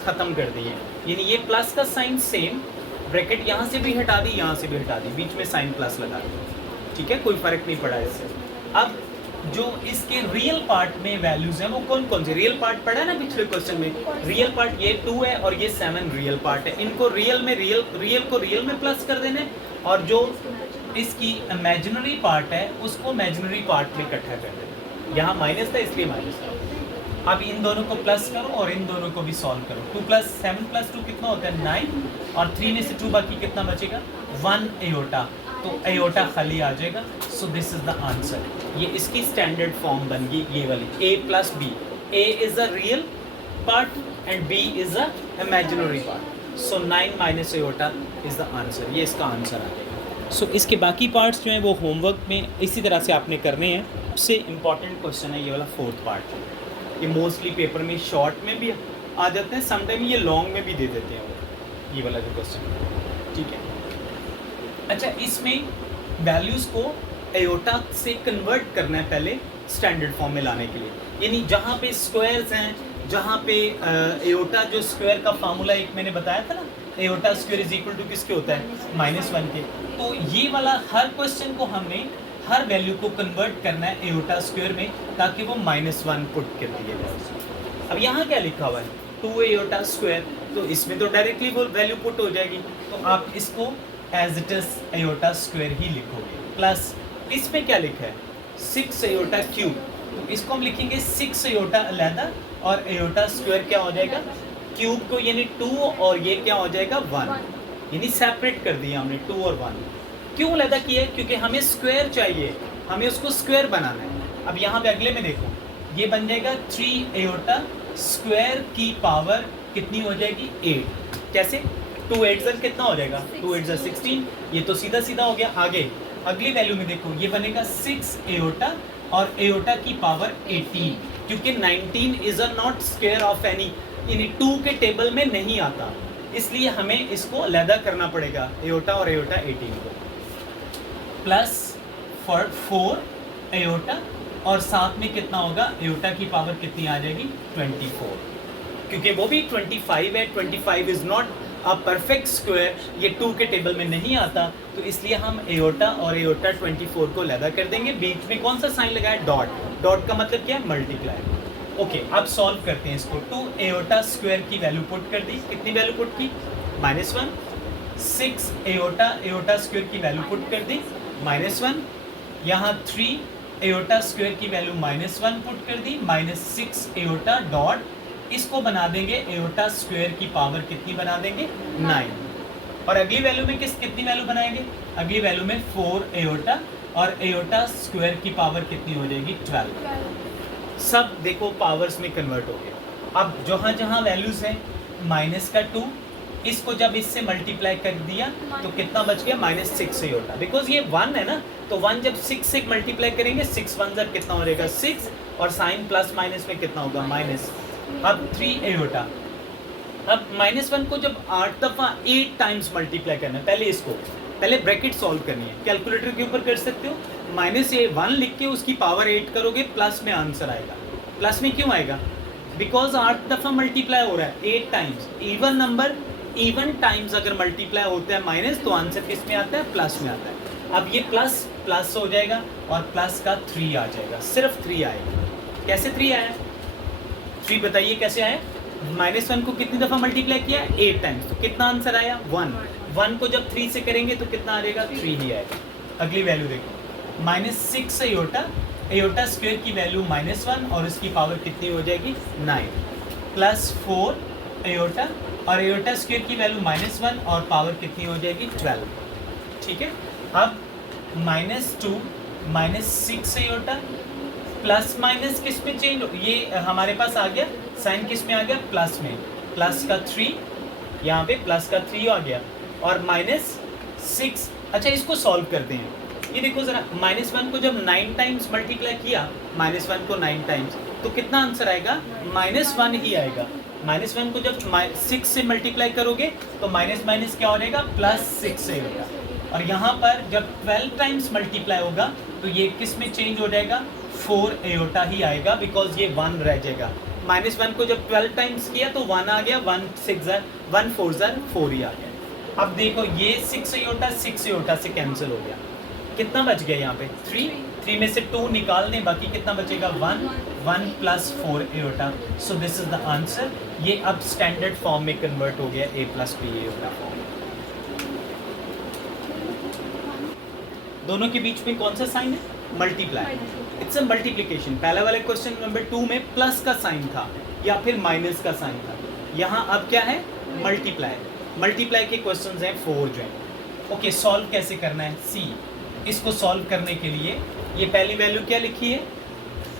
खत्म कर दिए, यानी ये प्लस का साइन सेम, ब्रैकेट यहाँ से भी हटा दी, यहाँ से भी हटा दी, बीच में साइन प्लस लगा दी, ठीक है, कोई फर्क नहीं पड़ा इससे। अब जो इसके रियल पार्ट में वैल्यूज हैं वो कौन कौन से, रियल पार्ट पढ़ा है ना पिछले क्वेश्चन में, रियल पार्ट ये 2 है और ये 7 रियल पार्ट है, इनको रियल में रियल को रियल में प्लस कर देने, और जो इसकी इमेजिनरी पार्ट है उसको इमेजिनरी पार्ट में इकट्ठा कर देना। यहाँ माइनस था इसलिए माइनस था। अब इन दोनों को प्लस करो और इन दोनों को भी सॉल्व करो। 2 + 7 + 2 कितना होता है 9, और 3 में से 2 बाकी कितना बचेगा 1 एयोटा, तो एयोटा खाली आ जाएगा। सो दिस इज द आंसर। ये इसकी स्टैंडर्ड फॉर्म बन गई ये वाली, a + b, a is a real part and b is a imaginary part, so 9 - aorta is the answer. ये इसका आंसर आ जाएगा। सो इसके बाकी पार्ट्स जो हैं वो होमवर्क में इसी तरह से आपने करने हैं। सबसे इम्पॉर्टेंट क्वेश्चन है ये वाला 4th पार्ट, ये मोस्टली पेपर में शॉर्ट में भी आ जाते हैं, समटाइम ये लॉन्ग में भी दे देते हैं वो, ये वाला जो क्वेश्चन, ठीक है। अच्छा, इसमें वैल्यूज़ को एयोटा से कन्वर्ट करना है पहले स्टैंडर्ड फॉर्म में लाने के लिए, यानी जहाँ पे स्क्वायर्स हैं, जहाँ पे एयोटा जो स्क्वायर का फार्मूला एक मैंने बताया था ना, iota square is equal to किसके होता है -1 के, तो ये वाला हर क्वेश्चन को हमने हर वैल्यू को कन्वर्ट करना है एयोटा स्क्वायर में, ताकि वो -1 पुट कर दिए जाए। अब यहाँ क्या लिखा हुआ है 2 एयोटा स्क्वायर, तो इसमें तो डायरेक्टली वो वैल्यू पुट हो जाएगी, तो आप इसको as it is iota square ही लिखोगे। प्लस इसमें क्या लिखा है 6 एयोटा क्यूब, तो इसको हम लिखेंगे 6 एयोटा अलहदा, और एयोटा स्क्वायर क्या हो जाएगा क्यूब को, यानी 2, और ये क्या हो जाएगा 1, यानी सेपरेट कर दिया हमने 2 और 1। क्यों अलहदा किया है, क्योंकि हमें स्क्वायर चाहिए, हमें उसको स्क्वायर बनाना है। अब यहाँ पे अगले में देखो, ये बन जाएगा 3 एयोटा स्क्वायर की पावर कितनी हो जाएगी 8, कैसे 2 8 ज़र कितना हो जाएगा 2 8 ज़र 16, ये तो सीधा सीधा हो गया। आगे अगली वैल्यू में देखो, ये बनेगा 6 एयोटा और एयोटा की पावर 18, क्योंकि 19 is a not square of any, यानी 2 के टेबल में नहीं आता, इसलिए हमें इसको अलहदा करना पड़ेगा एयोटा और एयोटा 18 को। प्लस 4 एयोटा, और साथ में कितना होगा एयोटा की पावर कितनी आ जाएगी 24, क्योंकि वो भी 25 है, 25 is not a perfect square, ये 2 के टेबल में नहीं आता, तो इसलिए हम एयोटा और एयोटा 24 को अलहदा कर देंगे। बीच में कौन सा साइन लगाया डॉट, डॉट का मतलब क्या है मल्टीप्लाई। ओके, अब सॉल्व करते हैं इसको। 2 एयोटा स्क्वायर की वैल्यू पुट कर दी, कितनी वैल्यू पुट की -1, 6 एयोटा एयोटा स्क्वायर की वैल्यू पुट कर दी -1, यहाँ 3 एयोटा स्क्वायर की वैल्यू -1 पुट कर दी, -6 एयोटा डॉट, इसको बना देंगे एयोटा स्क्वायर की पावर कितनी बना देंगे 9, और अगली वैल्यू में कितनी वैल्यू बनाएंगे, अगली वैल्यू में 4 एयोटा और एयोटा स्क्वायर की पावर कितनी हो जाएगी 12। सब देखो पावर्स में कन्वर्ट हो गया। अब जहाँ जहाँ वैल्यूज़ हैं -2, इसको जब इससे मल्टीप्लाई कर दिया तो कितना बच गया -6 एयोटा, बिकॉज ये 1 है ना, तो 1 जब 6 से मल्टीप्लाई करेंगे 6 1 ज़र कितना हो जाएगा 6, और साइन प्लस माइनस में कितना होगा माइनस। अब 3 एयोटा, अब -1 को जब 8 दफ़ा 8 टाइम्स मल्टीप्लाई करना है, पहले ब्रैकेट सॉल्व करनी है, कैलकुलेटर के ऊपर कर सकते हो, -1 लिख के उसकी पावर 8 करोगे, प्लस में आंसर आएगा। प्लस में क्यों आएगा, बिकॉज 8 दफ़ा मल्टीप्लाई हो रहा है 8 times, even number even times अगर मल्टीप्लाई होता है माइनस, तो आंसर किस में आता है प्लस में आता है। अब ये प्लस प्लस हो जाएगा और प्लस का 3 आ जाएगा, सिर्फ 3 आएगा। कैसे 3 आया 3 बताइए कैसे आया, -1 को कितनी दफ़ा मल्टीप्लाई किया 8 टाइम्स, तो कितना आंसर आया 1 को जब 3 से करेंगे तो कितना आ जाएगा 3 ही आएगा। अगली वैल्यू देखो, -6 एयोटा एयोटा स्क्वायर की वैल्यू -1 और उसकी पावर कितनी हो जाएगी 9, प्लस 4 एयोटा और एयोटा स्क्वायर की वैल्यू -1 और पावर कितनी हो जाएगी 12, ठीक है। अब -2 -6 एयोटा प्लस माइनस किस में चेंज हो, ये हमारे पास आ गया साइन किस में आ गया प्लस में, प्लस का 3 यहाँ पे प्लस का 3 आ गया, और -6। अच्छा, इसको सॉल्व करते हैं, ये देखो ज़रा, -1 को जब 9 टाइम्स मल्टीप्लाई किया, -1 को 9 टाइम्स, तो कितना आंसर आएगा -1 ही आएगा। -1 को जब 6 से मल्टीप्लाई करोगे तो माइनस माइनस क्या हो जाएगा +6 से होगा, और यहाँ पर जब 12 टाइम्स मल्टीप्लाई होगा तो ये किस में चेंज हो जाएगा 4 एयोटा ही आएगा, बिकॉज ये 1 रह जाएगा। -1 को जब 12 टाइम्स किया तो 1 आ गया, 1 4 4 ही आ गया। अब देखो ये 6 एयोटा से कैंसिल हो गया, कितना बच गया यहाँ पे 3 में से 2 निकाल दें, बाकी कितना बचेगा 1 plus 4 iota. So this is the answer. ये अब स्टैंडर्ड फॉर्म में कन्वर्ट हो गया a plus b iota form. दोनों के बीच में कौन सा साइन है? मल्टीप्लाई। It's a multiplication. पहले वाले क्वेश्चन नंबर 2 में प्लस का साइन था या फिर माइनस का साइन था, यहाँ अब क्या है? मल्टीप्लाई। मल्टीप्लाई के क्वेश्चंस हैं 4 जो हैं। ओके, सॉल्व कैसे करना है? सी, इसको सॉल्व करने के लिए ये पहली वैल्यू क्या लिखी है?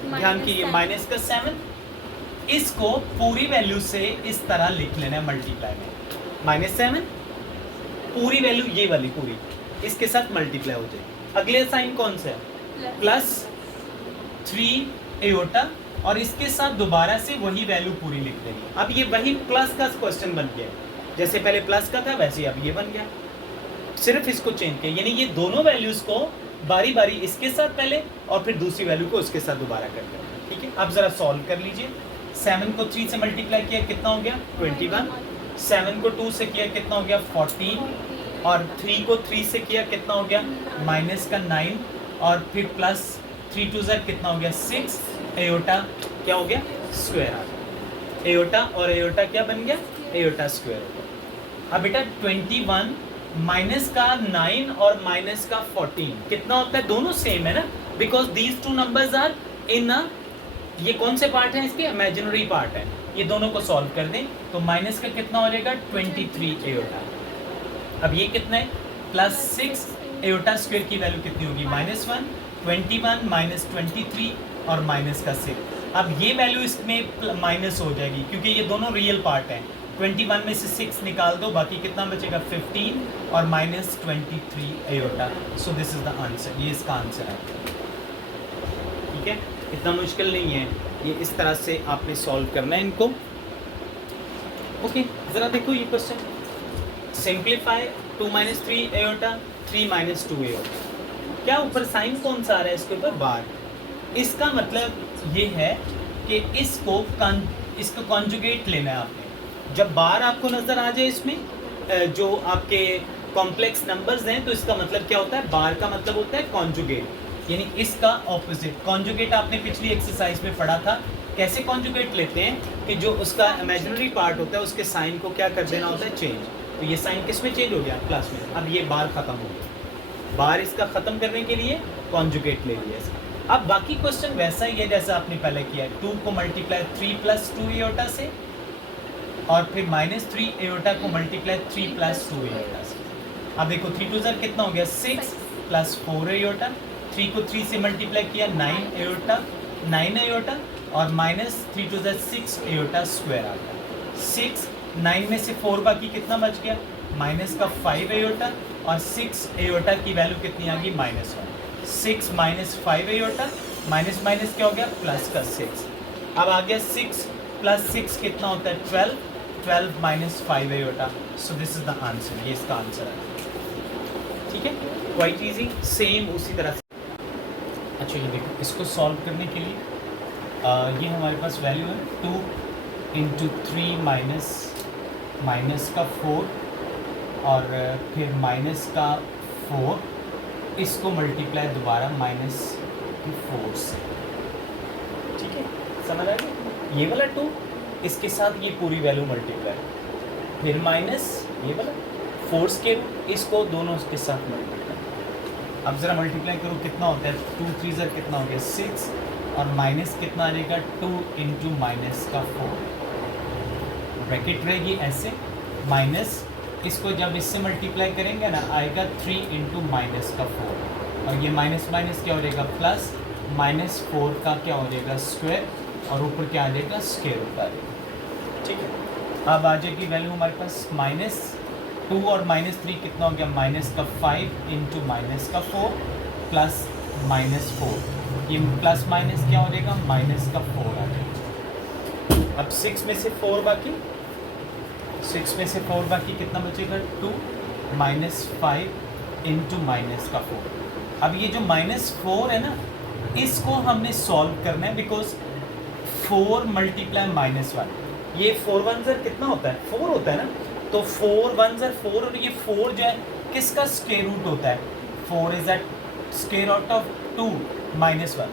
ध्यान कीजिए, -7। इसको पूरी वैल्यू से इस तरह लिख लेना है मल्टीप्लाई में। -7 पूरी वैल्यू ये वाली पूरी इसके साथ मल्टीप्लाई हो जाएगी। अगले साइन कौन सा है? प्लस 3 एयोटा, और इसके साथ दोबारा से वही वैल्यू पूरी लिख देनी। अब ये वही प्लस का क्वेश्चन बन गया, जैसे पहले प्लस का था वैसे अब ये बन गया, सिर्फ इसको चेंज किया। यानी ये दोनों वैल्यूज को बारी बारी इसके साथ पहले और फिर दूसरी वैल्यू को उसके साथ दोबारा कर दिया। ठीक है, अब जरा सॉल्व कर लीजिए। 7 को 3 से मल्टीप्लाई किया कितना हो गया? 21। 7 को 2 से किया कितना हो गया? 14। और 3 को 3 से किया कितना हो गया? -9। और फिर प्लस 3 2 कितना हो गया? 6 एयोटा क्या हो गया? स्क्वायर आ गया। एयोटा और एयोटा क्या बन गया? एयोटा स्क्वायर हो गया। अब बेटा 21 माइनस का 9 और माइनस का 14 कितना होता है? दोनों सेम है ना, because these two numbers are in a, ये कौन से पार्ट है इसके? इमेजिनरी पार्ट है। ये दोनों को सॉल्व कर दें तो माइनस का कितना हो जाएगा? 23 एयोटा। अब ये कितना है? +6 एयोटा स्क्वायर की वैल्यू कितनी होगी? -1, 21 -23 और माइनस का 6। अब ये वैल्यू इसमें माइनस हो जाएगी क्योंकि ये दोनों रियल पार्ट हैं। 21 में से 6 निकाल दो, बाकी कितना बचेगा? 15 और -23 aorta. So this is the answer. ये इसका आंसर है। ठीक है, इतना मुश्किल नहीं है, ये इस तरह से आपने सॉल्व करना है इनको। ओके, ज़रा देखो ये क्वेश्चन। Simplify 2 - 3 iota, 3 - 2 aorta. क्या ऊपर साइन कौन सा आ रहा है? इसके ऊपर बार। इसका मतलब ये है कि इसको कॉन्जुगेट लेना है आपने। जब बार आपको नज़र आ जाए इसमें जो आपके कॉम्प्लेक्स नंबर्स हैं, तो इसका मतलब क्या होता है? बार का मतलब होता है कॉन्जुगेट, यानी इसका ऑपोजिट। कॉन्जुगेट आपने पिछली एक्सरसाइज में पढ़ा था। कैसे कॉन्जुगेट लेते हैं कि जो उसका इमेजिनरी पार्ट होता है उसके साइन को क्या कर देना होता है? चेंज। तो ये साइन किस में चेंज हो गया? प्लस में। अब ये बार ख़त्म हो गया। बार इसका ख़त्म करने के लिए कॉन्जुगेट ले लिया इसका। अब बाकी क्वेश्चन वैसा ही है जैसा आपने पहले किया है। 2 को मल्टीप्लाई 3 + 2 एयोटा से, और फिर -3 एयोटा को मल्टीप्लाई 3 + 2 एयोटा से। अब देखो 3 2 कितना हो गया? 6 + 4 एयोटा। 3 को 3 से मल्टीप्लाई किया 9 एयोटा और -3 2 6 एयोटा स्क्वायर आ गया। 6 9 में से 4 बाकी कितना बच गया? माइनस का 5 एयोटा, और 6 एयोटा की वैल्यू कितनी आ गई? -1। 6 - 5 एयोटा, माइनस माइनस क्या हो गया? प्लस का 6। अब आ गया 6 + 6 कितना होता है? 12। 12 - 5 aorta. So this is the answer. ये इसका आंसर है। ठीक है, क्वाइट इजी, सेम उसी तरह से। अच्छा, ये देखो, इसको सॉल्व करने के लिए ये हमारे पास वैल्यू है 2 × 3 माइनस का 4 और फिर माइनस का 4, इसको मल्टीप्लाई दोबारा -4 से। ठीक है, समझ आ गया? ये वाला 2 इसके साथ ये पूरी वैल्यू मल्टीप्लाई, फिर माइनस ये वाला 4 के इसको दोनों के साथ मल्टीप्लाई। अब ज़रा मल्टीप्लाई करो कितना होता है? 2 3 कितना हो गया? 6, और माइनस कितना आ जाएगा? 2 × -4। ब्रैकेट रहेगी ऐसे, माइनस इसको जब इससे मल्टीप्लाई करेंगे ना आएगा 3 × -4, और ये माइनस माइनस क्या हो जाएगा? प्लस, -4 का क्या हो जाएगा? स्क्वायर, और ऊपर क्या आ जाएगा? स्क्वायर रूट आ जाएगा। ठीक है, अब आ जाएगी वैल्यू हमारे पास -2 और -3 कितना हो गया? -5 × -4 प्लस -4। ये प्लस माइनस क्या हो जाएगा? -4 आ जाएगा। अब 6 में से 4 बाकी, 6 में से 4 बाकी कितना बचेगा? 2 -5 × -4। अब ये जो -4 है ना, इसको हमने सॉल्व करना है बिकॉज 4 मल्टीप्लाई -1, ये 4 1 ज़र कितना होता है 4 होता है ना, तो 4 1 ज़र 4 और ये 4 जो है किसका स्क्वायर रूट होता है, 4 is that square root of 2 -1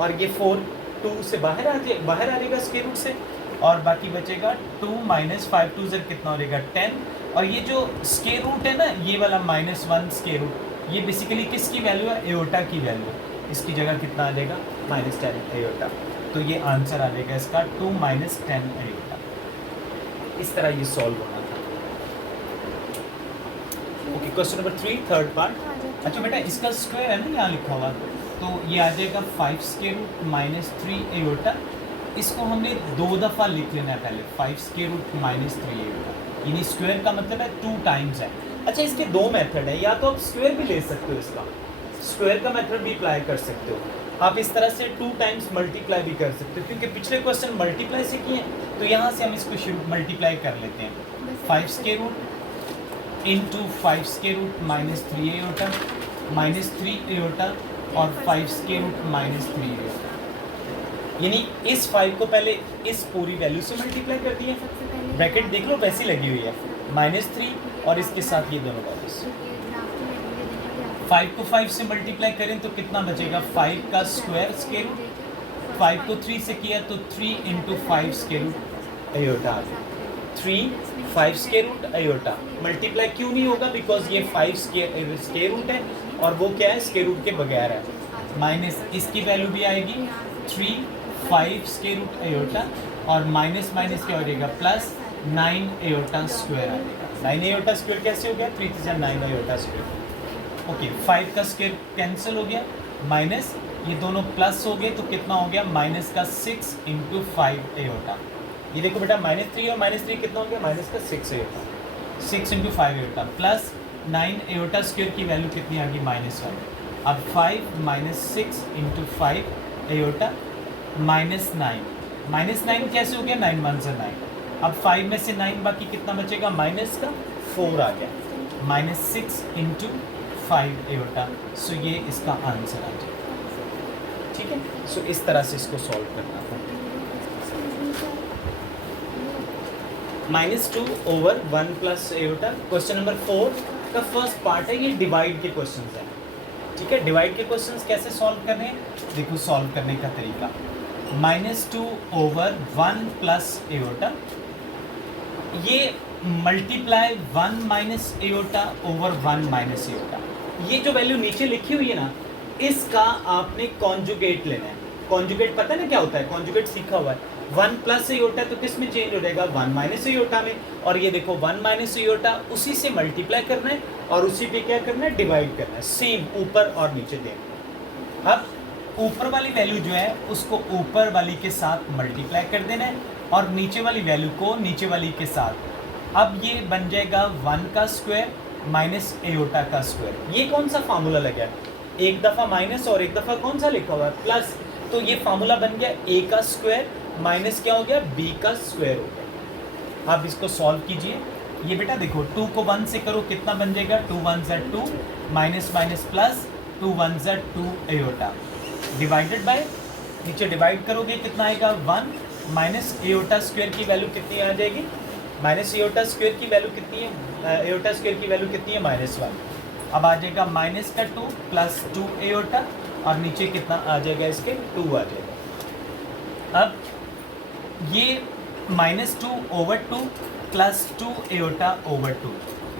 और ये 4 2 से बाहर आ जाएगा स्क्वायर रूट से और बाकी बचेगा 2 - 5 2 ज़र कितना हो जाएगा 10 और ये जो स्क्वायर रूट है ना ये वाला -1 स्क्वायर रूट ये बेसिकली किसकी वैल्यू है एयोटा की वैल्यू, इसकी जगह कितना आ जाएगा -10 एयोटा, तो ये आंसर आ जाएगा इसका 2 - 10 एयोटा। इस तरह ये सॉल्व होना था। Okay question number 3 third part. अच्छा बेटा इसका स्क्वायर है ना यहाँ लिखा हुआ, तो ये आ जाएगा 5 स्क्वायर रूट -3 एयोटा, इसको हमने 2 दफ़ा लिख लेना है पहले 5 स्क्वायर रूट -3 एयोटा, यानी स्क्वायर का मतलब है 2 टाइम्स है। अच्छा इसके 2 मेथड है, या तो आप स्क्वायर भी ले सकते हो, इसका स्क्वायर का मेथड भी अप्लाई कर सकते हो, आप इस तरह से 2 टाइम्स मल्टीप्लाई भी कर सकते हो क्योंकि पिछले क्वेश्चन मल्टीप्लाई से किए हैं, तो यहाँ से हम इसको शुरू मल्टीप्लाई कर लेते हैं 5 square root into 5 square root -3 iota -3 iota और 5 स्क्वायर रूट -3 एयोटा, यानी इस 5 को पहले इस पूरी वैल्यू से मल्टीप्लाई कर दिए, ब्रैकेट देख लो वैसी लगी हुई है -3 और इसके साथ ये दोनों वैल्यूज, 5 को 5 से मल्टीप्लाई करें तो कितना बचेगा 5 का स्क्वायर स्क्वायर रूट, 5 को 3 से किया तो 3 into 5 square root iota, 3 5 square root iota, multiply क्यों नहीं होगा बिकॉज ये 5 स्क्वायर रूट है और वो क्या है स्क्वायर रूट के बगैर है, माइनस इसकी वैल्यू भी आएगी 3 5 स्क्वायर रूट एयोटा और माइनस माइनस क्या हो जाएगा प्लस 9 एयोटा स्क्वायर आ जाएगा, 9 एयोटा स्क्वायर कैसे हो गया 3 3 9 एयोटा स्क्वायर, ओके 5 का स्क्वायर कैंसिल हो गया माइनस ये दोनों प्लस हो गए तो कितना हो गया माइनस का 6 इंटू 5 एयोटा, ये देखो बेटा -3 और -3 कितना हो गया माइनस का 6 aorta, 6 into 5 aorta plus 9 aorta square की वैल्यू कितनी आ गई -1, अब 5 - 6 इंटू 5 एयोटा -9 कैसे हो गया 9 1 से 9, अब 5 में से 9 बाकी कितना बचेगा माइनस का 4 आ गया -6 इंटू 5 एयोटा, सो ये इसका आंसर आ जाएगा, ठीक है। सो इस तरह से इसको सॉल्व करना था। -2 over 1 plus aorta, question number 4 का फर्स्ट पार्ट है, ये डिवाइड के क्वेश्चंस हैं, ठीक है। डिवाइड के क्वेश्चंस कैसे सॉल्व करने हैं, देखो सॉल्व करने का तरीका, -2 ओवर 1 प्लस एयोटा, ये multiply 1 minus aorta over 1 minus aorta, ये जो वैल्यू नीचे लिखी हुई है ना इसका आपने कॉन्जुगेट लेना है, कॉन्जुगेट पता है ना क्या होता है, कॉन्जुगेट सीखा हुआ है, 1 प्लस एयोटा तो किस में चेंज हो जाएगा 1 माइनस एयोटा में, और ये देखो 1 माइनस एयोटा उसी से मल्टीप्लाई करना है और उसी पे क्या करना है डिवाइड करना है, सेम ऊपर और नीचे देना। अब ऊपर वाली वैल्यू जो है उसको ऊपर वाली के साथ मल्टीप्लाई कर देना है और नीचे वाली वैल्यू को नीचे वाली के साथ, अब ये बन जाएगा 1 का स्क्वायर माइनस एयोटा का स्क्वायर, ये कौन सा फार्मूला लगा है, एक दफ़ा माइनस और एक दफ़ा कौन सा लिखा हुआ है प्लस, तो ये फार्मूला बन गया a का स्क्वायर माइनस क्या हो गया b का स्क्वायर हो गया। आप इसको सॉल्व कीजिए, ये बेटा देखो 2 को 1 से करो कितना बन जाएगा 2 1 ज़ा 2 माइनस माइनस प्लस 2 1 ज़ा 2 एयोटा डिवाइडेड बाय, नीचे डिवाइड करोगे कितना आएगा 1 माइनस एयोटा स्क्वायर की वैल्यू कितनी आ जाएगी, माइनस एयोटा स्क्वायर की वैल्यू कितनी है, एयोटा स्क्वायर की वैल्यू कितनी है -1, अब आ जाएगा माइनस का 2 प्लस 2 एयोटा और नीचे कितना आ जाएगा इसके 2 आ जाएगा। अब ये -2 ओवर 2 प्लस 2 एयोटा ओवर 2,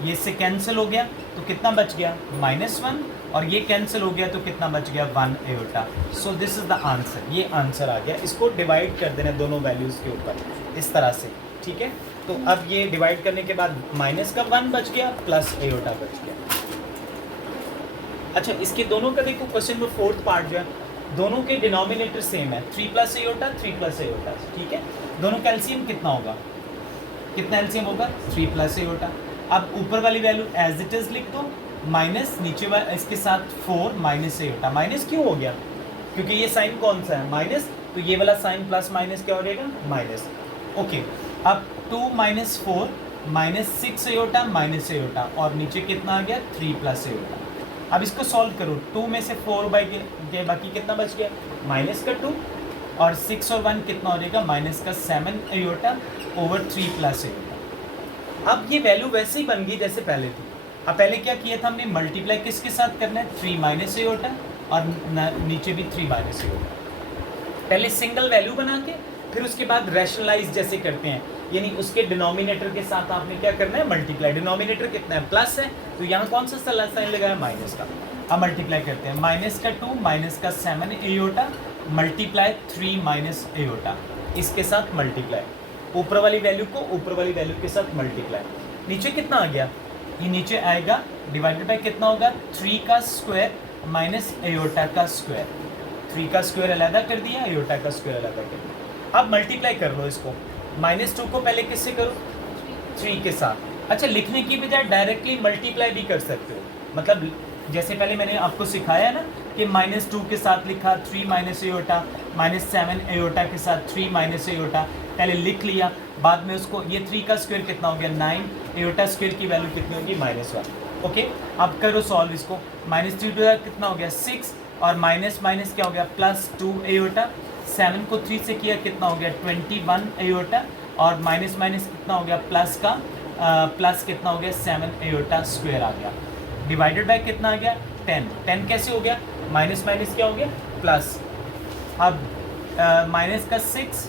ये से कैंसिल हो गया तो कितना बच गया -1 और ये कैंसिल हो गया तो कितना बच गया 1 aorta, so this is the answer, ये आंसर आ गया। इसको डिवाइड कर देना दोनों वैल्यूज़ के ऊपर इस तरह से, ठीक है। तो अब ये डिवाइड करने के बाद माइनस का 1 बच गया प्लस एयोटा बच गया। अच्छा इसके दोनों का देखो क्वेश्चन में फोर्थ पार्ट जो है दोनों के डिनोमिनेटर सेम है, 3 प्लस एयोटा 3 प्लस एयोटा, ठीक है। दोनों का एलसीएम कितना होगा, कितना एलसीएम होगा 3 प्लस एयोटा। अब ऊपर वाली वैल्यू एज इट इज़ लिख दो माइनस नीचे वाला इसके साथ 4 माइनस एयोटा, माइनस क्यों हो गया क्योंकि ये साइन कौन सा है माइनस, तो ये वाला साइन प्लस माइनस क्या हो जाएगा माइनस, ओके। अब 2 minus 4 minus 6 aorta minus aorta और नीचे कितना आ गया 3 प्लस एयोटा, अब इसको सॉल्व करो, 2 में से 4 बाई के बाकी कितना बच गया, माइनस का 2, और 6 और 1 कितना हो जाएगा, माइनस का 7 एयोटा ओवर 3 प्लस एयोटा। अब ये वैल्यू वैसे ही बन गई जैसे पहले थी। अब पहले क्या किया था हमने, मल्टीप्लाई किसके साथ करना है, 3 माइनस एयोटा, और नीचे भी 3 माइनस एयोटा। पहले सिंगल वैल्यू बना के फिर उसके बाद रैशनलाइज जैसे करते हैं, यानी उसके डिनोमिनेटर के साथ आपने क्या करना है, मल्टीप्लाई। डिनोमिनेटर कितना है, प्लस है, तो यहाँ कौन सा साइन लगाया, माइनस का। अब मल्टीप्लाई करते हैं, माइनस का 2 माइनस का 7 एयोटा मल्टीप्लाई 3 माइनस एयोटा, इसके साथ मल्टीप्लाई, ऊपर वाली वैल्यू को ऊपर वाली वैल्यू के साथ मल्टीप्लाई। नीचे कितना आ गया, ये नीचे आएगा डिवाइडेड बाय कितना होगा, 3 का स्क्वायर माइनस एयोटा का स्क्वायर। 3 का स्क्वायर अलग कर दिया, एयोटा का स्क्वायर अलग कर दिया। अब मल्टीप्लाई कर लो इसको, -2 को पहले किससे करो, 3 के साथ। अच्छा, लिखने की बजाय डायरेक्टली मल्टीप्लाई भी कर सकते हो, मतलब जैसे पहले मैंने आपको सिखाया ना कि -2 के साथ लिखा 3 माइनस एयोटा, -7 एयोटा के साथ 3 माइनस एयोटा, पहले लिख लिया, बाद में उसको, ये 3 का स्क्वायर कितना हो गया 9, एयोटा स्क्वायर की वैल्यू कितनी होगी -1। ओके, अब करो सॉल्व इसको, -3 कितना हो गया 6, और माइनस माइनस क्या हो गया +2 एयोटा, 7 को 3 से किया कितना हो गया 21 एयोटा, और माइनस माइनस कितना हो गया प्लस का प्लस कितना हो गया 7 एयोटा स्क्वायर आ गया, डिवाइडेड बाय कितना आ गया 10। 10 कैसे हो गया, माइनस माइनस क्या हो गया प्लस। अब माइनस का 6,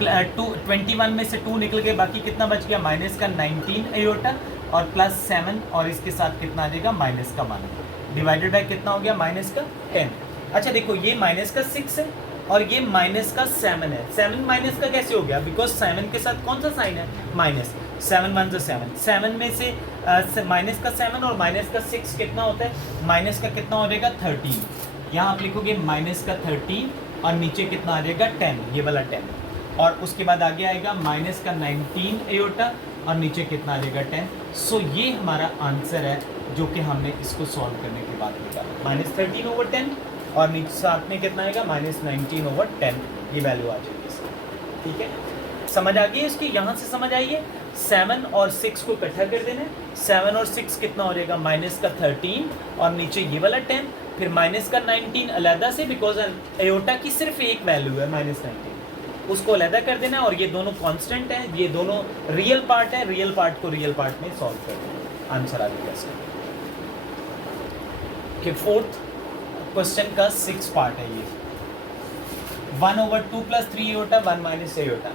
21 में से 2 निकल गए, बाकी कितना बच गया, माइनस का 19 एयोटा और +7, और इसके साथ कितना आ जाएगा माइनस का 1, डिवाइडेड बाय कितना हो गया माइनस का 10। अच्छा देखो, ये माइनस का 6 है और ये माइनस का 7 है। 7 माइनस का कैसे हो गया, बिकॉज 7 के साथ कौन सा साइन है, माइनस। 7 1 = 7, 7 में से माइनस का 7 और माइनस का 6 कितना होता है, माइनस का कितना हो जाएगा 13। यहाँ आप लिखोगे माइनस का 13 और नीचे कितना आ जाएगा 10, ये वाला 10, और उसके बाद आगे आएगा माइनस का 19 एयोटा और नीचे कितना आ जाएगा 10। सो ये हमारा आंसर है जो कि हमने इसको सॉल्व करने के बाद निकाला, -13/10, और नीचे साथ में कितना आएगा -19/10, ये वैल्यू आ जाएगी इसकी। ठीक है, समझ आ गई इसकी, यहाँ से समझ आइए। 7 और 6 को इकट्ठा कर देना है, 7 और 6 कितना हो जाएगा -13 और नीचे ये वाला 10, फिर -19 अलहदा से, बिकॉज एयोटा की सिर्फ एक वैल्यू है -19, उसको अलहदा कर देना, और ये दोनों कांस्टेंट है, ये दोनों रियल पार्ट है, रियल पार्ट को रियल पार्ट में सॉल्व कर देना, आंसर आ जाएगा इसका। कि 4th क्वेश्चन का 6 पार्ट है ये, 1/2 + 3 एयोटा 1 माइनस एयोटा।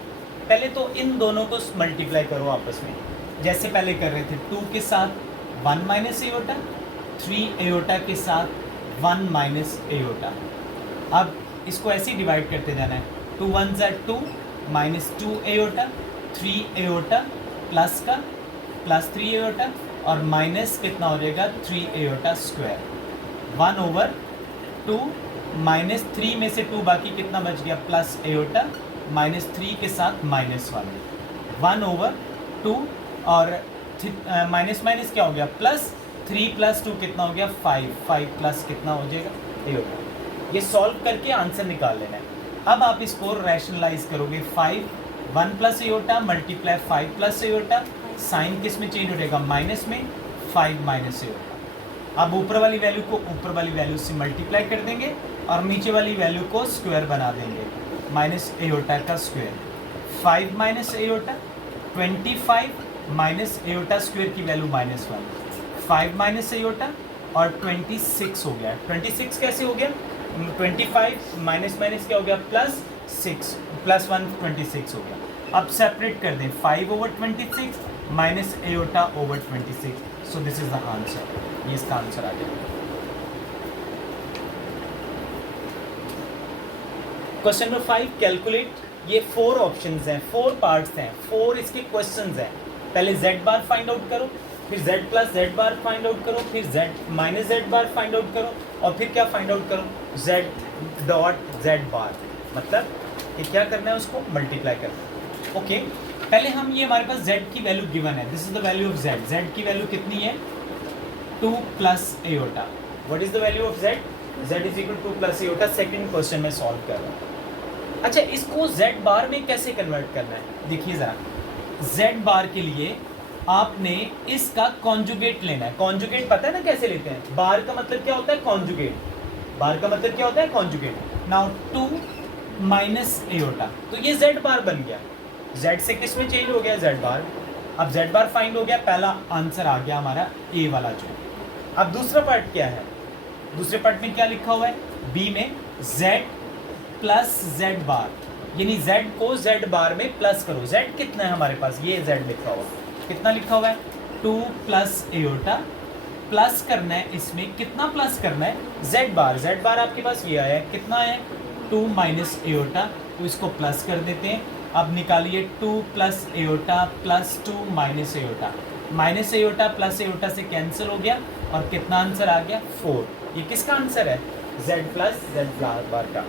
पहले तो इन दोनों को मल्टीप्लाई करो आपस में, जैसे पहले कर रहे थे, 2 के साथ 1 माइनस एयोटा, 3 एयोटा के साथ 1 माइनस एयोटा। अब इसको ऐसे ही डिवाइड करते जाना है, 2 1 = 2, -2 एयोटा, 3 एयोटा प्लस का +3 एयोटा, और माइनस कितना हो जाएगा 3 एयोटा स्क्वायर, 1/2 -3 में से 2 बाकी कितना बच गया प्लस एयोटा, -3 के साथ -1, 1/2, और माइनस माइनस क्या हो गया प्लस, 3 + 2 कितना हो गया 5, 5 प्लस कितना हो जाएगा एयोटा। ये सॉल्व करके आंसर निकाल लेना है। अब आप इसको रैशनलाइज करोगे, 5 1 + एयोटा मल्टीप्लाई 5 + एयोटा, साइन किस में चेंज हो जाएगा माइनस में, 5 माइनस एयोटा। अब ऊपर वाली वैल्यू को ऊपर वाली वैल्यू से मल्टीप्लाई कर देंगे और नीचे वाली वैल्यू को स्क्वायर बना देंगे, माइनस एयोटा का square, 5 minus aorta, 25 minus aorta square की वैल्यू -1, 5 माइनस एयोटा और 26 हो गया। 26 कैसे हो गया, 25 माइनस माइनस क्या हो गया +6 +1 26 हो गया। अब सेपरेट कर दें, 5/26 minus aorta over 26, so this is the answer, ये इसका आंसर आ जाएगा। Question number 5, calculate. ये 4 ऑप्शंस हैं, 4 पार्ट्स हैं, 4 इसके क्वेश्चंस हैं। पहले z बार फाइंड आउट करो, फिर z + z बार फाइंड आउट करो, फिर z - z बार फाइंड आउट करो, और फिर क्या फाइंड आउट करो z.z बार, मतलब कि क्या करना है, उसको मल्टीप्लाई करना है। ओके, पहले हम ये, हमारे पास z की वैल्यू गिवन है, this is the value of z। z की वैल्यू कितनी है 2 + aorta. What is the value of z? z = 2 + aorta. Second question में सॉल्व कर रहा हूँ। अच्छा, इसको z बार में कैसे कन्वर्ट करना है, देखिए ज़रा। z बार के लिए आपने इसका कॉन्जुगेट लेना है। कॉन्जुगेट पता है ना कैसे लेते हैं? बार का मतलब क्या होता है? कॉन्जुगेट। बार का मतलब क्या होता है? कॉन्जुगेट। नाउ 2 माइनस एयोटा, तो ये z बार बन गया। z से किस में चेंज हो गया? z बार। अब z बार फाइंड हो गया, पहला आंसर आ गया हमारा a वाला जो। अब दूसरा पार्ट क्या है? दूसरे पार्ट में क्या लिखा हुआ है? b में z प्लस z बार, यानी z को z बार में प्लस करो। z कितना है हमारे पास? ये z लिखा हुआ, कितना लिखा हुआ है? 2 प्लस एयोटा, प्लस करना है इसमें, कितना प्लस करना है? z बार। z बार आपके पास ये आया है, कितना है? 2 माइनस एयोटा, तो इसको प्लस कर देते हैं। अब निकालिए 2 plus aorta plus 2 minus aorta. Minus aorta plus aorta से कैंसिल हो गया और कितना आंसर आ गया? 4। ये किसका आंसर है? z प्लस z बार का।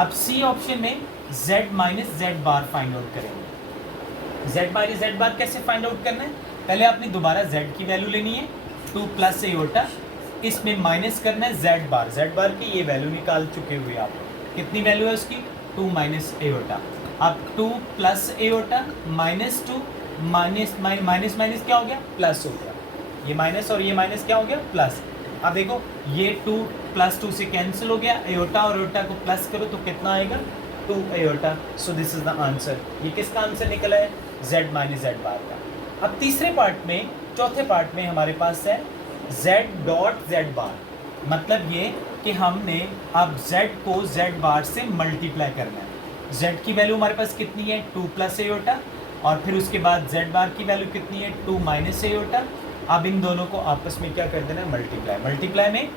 अब सी ऑप्शन में z माइनस z बार फाइंड आउट करेंगे। z माइनस z बार कैसे फाइंड आउट करना है? पहले आपने दोबारा z की वैल्यू लेनी है, 2 प्लस एयोटा, इसमें माइनस करना है z बार। z बार की ये वैल्यू निकाल चुके हुए आप, कितनी वैल्यू है उसकी? 2 माइनस एयोटा। अब 2 plus aorta minus 2, minus minus क्या हो गया? प्लस हो गया। ये माइनस और ये माइनस क्या हो गया? प्लस। अब देखो ये 2 प्लस 2 से कैंसिल हो गया, एयोटा और एयोटा को प्लस करो तो कितना आएगा? 2 aorta. So this is the answer. ये किसका आंसर निकला है? z माइनस z बार का। अब तीसरे पार्ट में, चौथे पार्ट में हमारे पास है z डॉट z बार। मतलब ये कि हमने अब z को z बार से मल्टीप्लाई करना है। z की वैल्यू हमारे पास कितनी है? 2 प्लस एयोटा, और फिर उसके बाद z बार की वैल्यू कितनी है? 2 माइनस एयोटा। अब इन दोनों को आपस में क्या कर देना है? मल्टीप्लाई। मल्टीप्लाई में,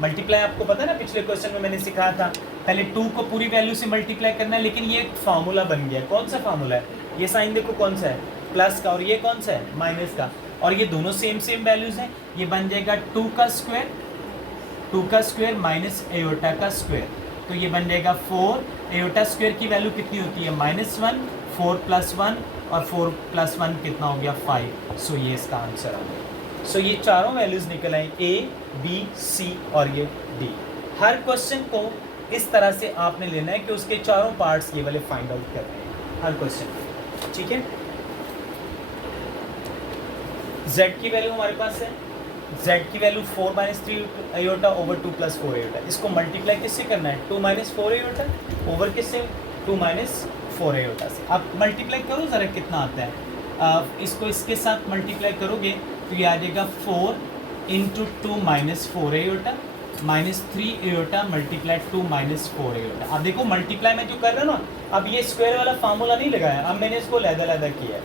मल्टीप्लाई आपको पता है ना, पिछले क्वेश्चन में मैंने सिखाया था, पहले 2 को पूरी वैल्यू से मल्टीप्लाई करना है, लेकिन ये एक फार्मूला बन गया। कौन सा फार्मूला है? ये साइन देखो कौन सा है? प्लस का, और ये कौन सा है? माइनस का, और ये दोनों सेम वैल्यूज हैं। ये बन जाएगा 2 का स्क्वायर माइनस एयोटा का स्क्वायर, तो ये बन जाएगा 4। एयोटा स्क्वायर की वैल्यू कितनी होती है? -1, 4 प्लस 1, और 4 प्लस 1 कितना हो गया? 5। सो ये इसका आंसर आ गया। सो ये चारों वैल्यूज निकल आए, A, B, C और ये D। हर क्वेश्चन को इस तरह से आपने लेना है कि उसके चारों पार्ट्स ये वाले फाइंड आउट करने हैं हर क्वेश्चन। ठीक है, z की वैल्यू हमारे पास है, z की value 4 minus 3 aorta over 2 plus 4 aorta. इसको मल्टीप्लाई किससे करना है? 2 माइनस 4 एयोटा ओवर किससे? 2 माइनस 4 एयोटा से। आप मल्टीप्लाई करो ज़रा कितना आता है। इसको इसके साथ मल्टीप्लाई करोगे तो ये आ जाएगा 4 into 2 minus 4 aorta minus 3 aorta multiply 2 minus 4 aorta. अब देखो मल्टीप्लाई में जो कर रहे हो ना, अब ये स्क्वायर वाला फार्मूला नहीं लगाया, अब मैंने इसको लैदा किया है।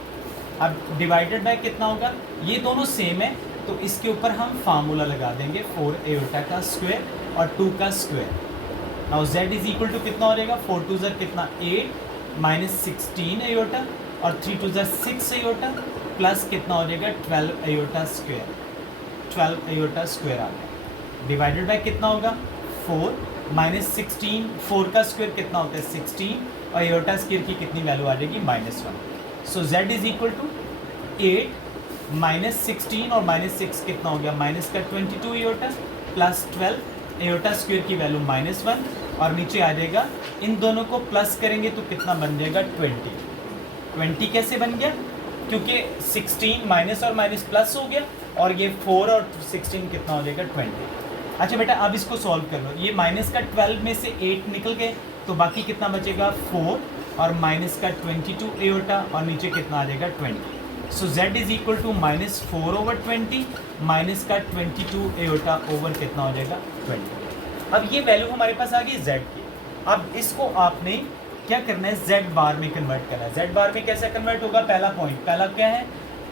अब डिवाइडेड बाय कितना होगा? ये दोनों सेम है तो इसके ऊपर हम फार्मूला लगा देंगे 4 एयोटा का स्क्वायर और 2 का square. Now z is equal to कितना हो जाएगा? 4 2 कितना? 8 माइनस 16 एयोटा और 3 2 6 एयोटा प्लस कितना हो जाएगा? 12 एयोटा स्क्वायर। 12 एयोटा स्क्वायर आ गया। डिवाइडेड बाय कितना होगा? 4 माइनस 16, 4 का स्क्वायर कितना होता है? 16, और एयोटा स्क्वायर की कितनी वैल्यू आ जाएगी? -1। So z is equal to 8 minus 16 और माइनस 6 कितना हो गया? माइनस का 22 एयोटा प्लस 12 एयोटा स्क्वायर की वैल्यू -1, और नीचे आ जाएगा, इन दोनों को प्लस करेंगे तो कितना बन जाएगा? 20 कैसे बन गया? क्योंकि 16 माइनस और माइनस प्लस हो गया, और ये 4 और 16 कितना हो जाएगा? 20। अच्छा बेटा अब इसको सॉल्व कर लो। ये माइनस का 12 में से 8 निकल गए तो बाकी कितना बचेगा? 4 और माइनस का 22 एयोटा, और नीचे कितना आ जाएगा? 20। So z is equal to -4 over 20 minus का 22 एयोटा ओवर कितना हो जाएगा? 20। अब ये वैल्यू हमारे पास आ गई z की। अब इसको आपने क्या करना है? z बार में कन्वर्ट करना है। z बार में कैसे कन्वर्ट होगा? पहला पॉइंट, पहला क्या है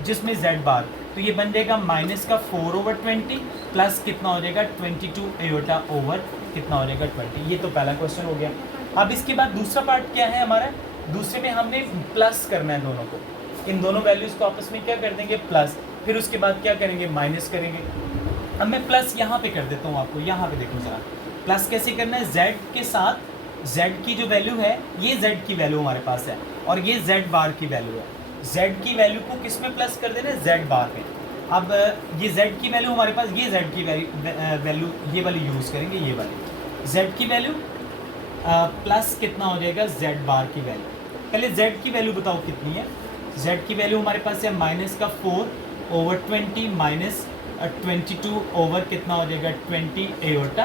जिसमें z बार, तो ये बन जाएगा माइनस का 4 ओवर 20 प्लस कितना हो जाएगा? 22 एयोटा ओवर कितना हो जाएगा? 20। ये तो पहला क्वेश्चन हो गया। अब इसके बाद दूसरा पार्ट क्या है हमारा? दूसरे में हमने प्लस करना है दोनों को, इन दोनों वैल्यूज़ को आपस में क्या कर देंगे? प्लस। फिर उसके बाद क्या करेंगे? माइनस करेंगे। अब मैं प्लस यहाँ पे कर देता हूँ आपको, यहाँ पे देखो जरा प्लस कैसे करना है। z के साथ z की जो वैल्यू है, ये z की वैल्यू हमारे पास है, और ये z बार की वैल्यू है। z की वैल्यू को किस में प्लस कर देना है? z बार में। अब ये z की वैल्यू हमारे पास, ये z की वैल्यू ये वाली यूज़ करेंगे, ये वाली z की वैल्यू प्लस कितना हो जाएगा? z बार की वैल्यू। पहले z की वैल्यू बताओ कितनी है? z की वैल्यू हमारे पास है माइनस का 4 ओवर 20 माइनस 22 ओवर कितना हो जाएगा 20 एयोटा,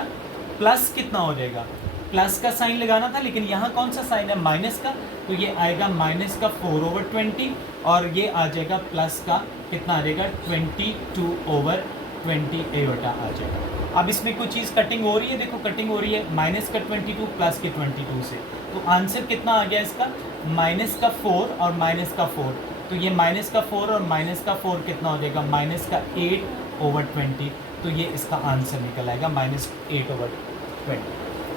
प्लस कितना हो जाएगा, प्लस का साइन लगाना था लेकिन यहाँ कौन सा साइन है, माइनस का, तो ये आएगा माइनस का 4 ओवर 20 और ये आ जाएगा प्लस का कितना आ जाएगा 22 ओवर 20 एयोटा आ जाएगा। अब इसमें कोई चीज़ कटिंग हो रही है, देखो कटिंग हो रही है माइनस का 22 प्लस के 22 से, तो आंसर कितना आ गया इसका माइनस का 4 और माइनस का 4, तो ये माइनस का 4 और माइनस का 4 कितना हो जाएगा माइनस का 8 ओवर 20, तो ये इसका आंसर निकल आएगा माइनस 8 ओवर 20।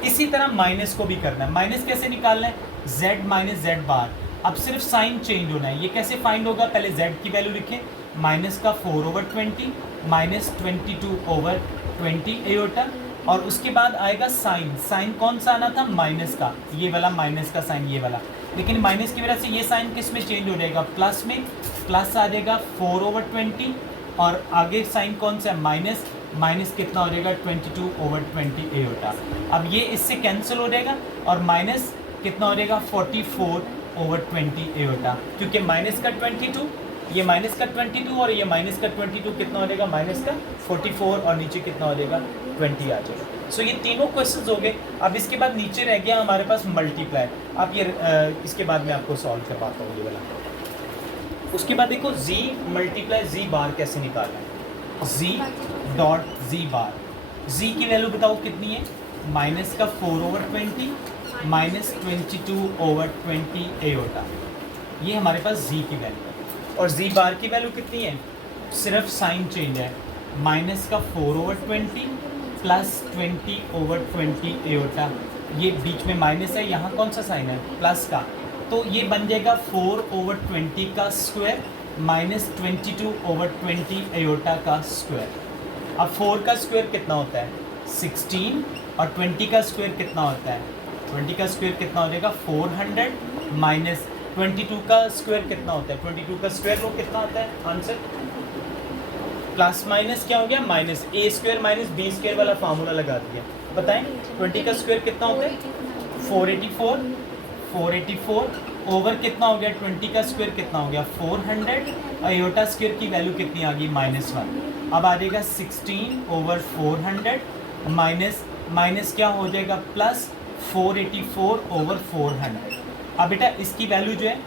इसी तरह माइनस को भी करना है, माइनस कैसे निकालना है, z माइनस जेड बार, अब सिर्फ साइन चेंज होना है। ये कैसे फाइंड होगा, पहले z की वैल्यू लिखें, माइनस का 4 ओवर 20 माइनस 22 ओवर 20 एयोटा, और उसके बाद आएगा साइन, साइन कौन सा आना था माइनस का, ये वाला माइनस का साइन, ये वाला, लेकिन माइनस की वजह से ये साइन किस में चेंज हो जाएगा, प्लस में, प्लस आ जाएगा 4 ओवर 20 और आगे साइन कौन सा है माइनस, माइनस कितना हो जाएगा 22 ओवर 20 एयोटा। अब ये इससे कैंसिल हो जाएगा और माइनस कितना हो जाएगा 44 ओवर 20 एयोटा, क्योंकि माइनस का 22, ये माइनस का 22 और ये माइनस का 22 कितना हो जाएगा माइनस का 44 और नीचे कितना हो जाएगा 20 आ जाएगा। सो ये तीनों क्वेश्चंस हो गए। अब इसके बाद नीचे रह गया हमारे पास मल्टीप्लाई। अब ये इसके बाद मैं आपको सॉल्व करवाता हूँ ये वाला। उसके बाद देखो z मल्टीप्लाई z बार कैसे निकालना है, z डॉट z बार, z की वैल्यू बताओ कितनी है, माइनस का 4 ओवर 20 माइनस 22 ओवर 20 एयोटा, ये हमारे पास z की वैल्यू है। और z बार की वैल्यू कितनी है, सिर्फ साइन चेंज है, माइनस का 4 ओवर 20 प्लस 20 ओवर 20 एयोटा, ये बीच में माइनस है, यहाँ कौन सा साइन है प्लस का, तो ये बन जाएगा 4 ओवर 20 का स्क्वायर माइनस 22 ओवर 20 एयोटा का स्क्वायर। अब 4 का स्क्वायर कितना होता है 16 और 20 का स्क्वायर कितना होता है, 20 का स्क्वायर कितना हो जाएगा 400 माइनस 22 का स्क्वायर कितना होता है, 22 का स्क्वायर वो कितना होता है आंसर, प्लस माइनस क्या हो गया माइनस, ए स्क्वायर माइनस बी स्क्वायर वाला फार्मूला लगा दिया। बताएं 20 का स्क्वायर कितना होता है 484 ओवर कितना हो गया 20 का स्क्वायर कितना हो गया 400, आयोटा स्क्वायर की वैल्यू कितनी आ गई -1। अब आ जाएगा 16 ओवर 400 माइनस माइनस क्या हो जाएगा प्लस 484 ओवर 400। अब बेटा इसकी वैल्यू जो है,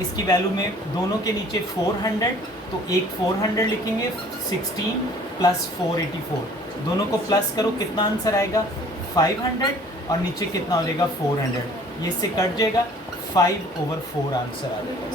इसकी वैल्यू में दोनों के नीचे 400, तो एक 400 लिखेंगे, 16 प्लस 484 दोनों को प्लस करो, कितना आंसर आएगा 500 और नीचे कितना हो जाएगा 400, ये इससे कट जाएगा 5 ओवर 4 आंसर आ जाएगा।